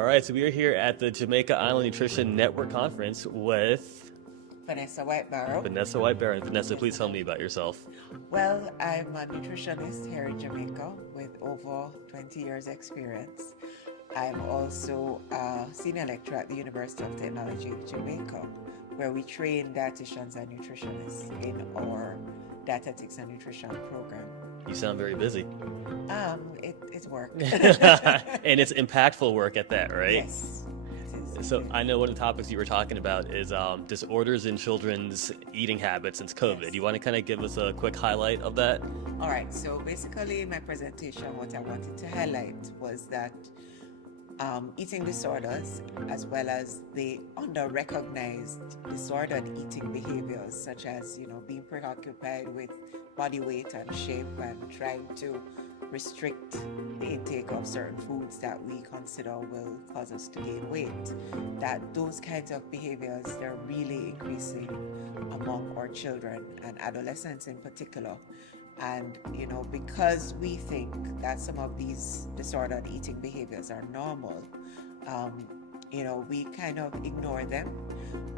All right, so we are here at the Jamaica Island Nutrition Network Conference with Vanessa White Barrow. Vanessa White Barrow. Vanessa, please tell me about yourself. Well, I'm a nutritionist here in Jamaica with over 20 years experience. I'm also a senior lecturer at the University of Technology in Jamaica, where we train dietitians and nutritionists in our dietetics and nutrition program. You sound very busy. It's work. And it's impactful work at that, right? Yes. It is. So I know one of the topics you were talking about is disorders in children's eating habits since COVID. Yes. You want to kind of give us a quick highlight of that? All right. So basically, in my presentation, what I wanted to highlight was that eating disorders, as well as the under-recognized disordered eating behaviors, such as being preoccupied with body weight and shape and trying to restrict the intake of certain foods that we consider will cause us to gain weight, that those kinds of behaviors, they're really increasing among our children and adolescents in particular. And because we think that some of these disordered eating behaviors are normal, we kind of ignore them.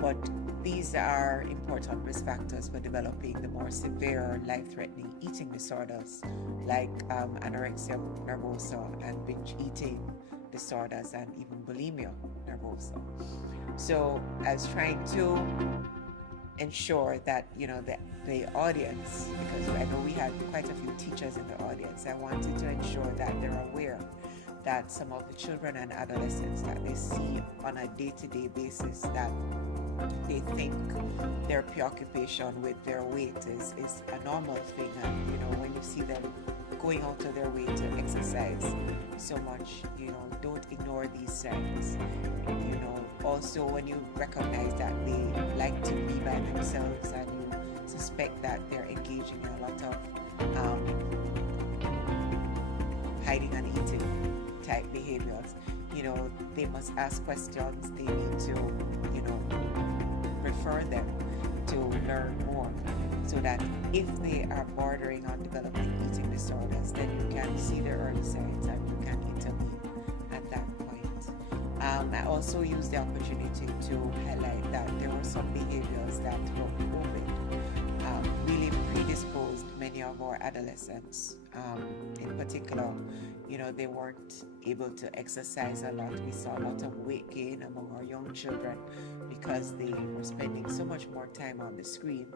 But these are important risk factors for developing the more severe, life-threatening eating disorders like anorexia nervosa and binge eating disorders and even bulimia nervosa. So I was trying to ensure that the audience, because I know we had quite a few teachers in the audience, I wanted to ensure that they're aware that some of the children and adolescents that they see on a day-to-day basis, that they think their preoccupation with their weight is a normal thing, and when you see them going out of their way to exercise so much, don't ignore these signs. Also, when you recognize that they like to be by themselves and you suspect that they're engaging in a lot of hiding and eating type behaviors, they must ask questions. They need to, refer them to learn more, so that if they are bordering on developing eating disorders, then you can see the early signs and you can intervene at that point. I also used the opportunity to highlight that there were some behaviors that from COVID really predisposed many of our adolescents. In particular, they weren't able to exercise a lot. We saw a lot of weight gain among our young children because they were spending so much more time on the screen.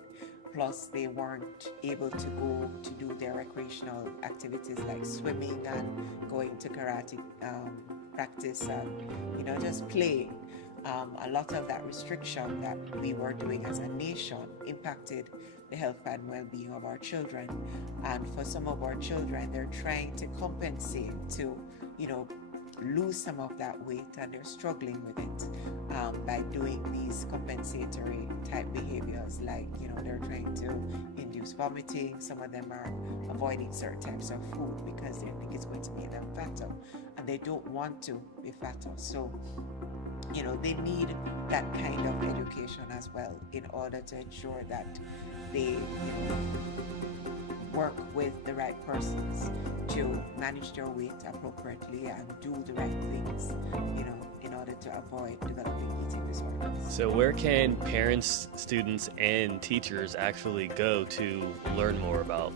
Plus, they weren't able to go to do their recreational activities like swimming and going to karate practice and, just playing. A lot of that restriction that we were doing as a nation impacted the health and well-being of our children. And for some of our children, they're trying to compensate to, lose some of that weight, and they're struggling with it by doing these compensatory type behaviors, like they're trying to induce vomiting. Some of them are avoiding certain types of food because they think it's going to make them fatter, and they don't want to be fatter. So they need that kind of education as well in order to ensure that they work with the right persons to manage their weight appropriately and do the right things, in order to avoid developing eating disorders. So where can parents, students, and teachers actually go to learn more about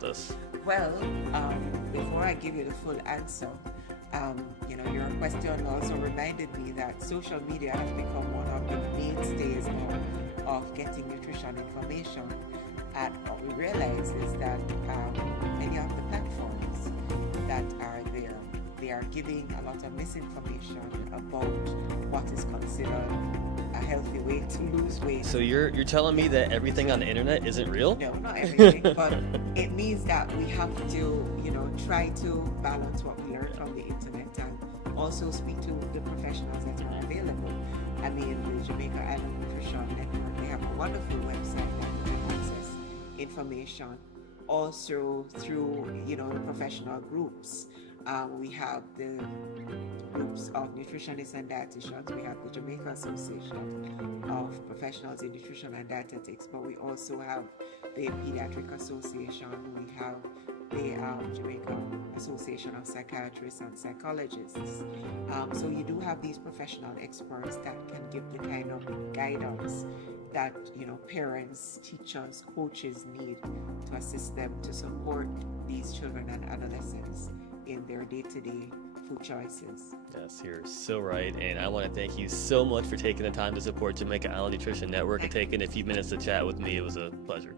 this? Well, before I give you the full answer, your question also reminded me that social media has become one of the mainstays now of getting nutrition information. And what we realize is that many of the platforms that are there, they are giving a lot of misinformation about what is considered a healthy way to lose weight. So you're telling me that everything on the internet isn't real? No, not everything, but it means that we have to, try to balance what we learn from the internet and also speak to the professionals that are available. I mean, the Jamaica Island Nutrition Network, they have a wonderful website that you can access information also through, the professional groups. We have the groups of nutritionists and dietitians. We have the Jamaica Association of Professionals in Nutrition and Dietetics, but we also have the Pediatric Association. We have the Jamaica Association of Psychiatrists and Psychologists. So you do have these professional experts that can give the kind of guidance that parents, teachers, coaches need to assist them to support these children and adolescents in their day-to-day food choices. Yes, you're so right. And I want to thank you so much for taking the time to support Jamaica Island Nutrition Network and taking a few minutes to chat with me. It was a pleasure.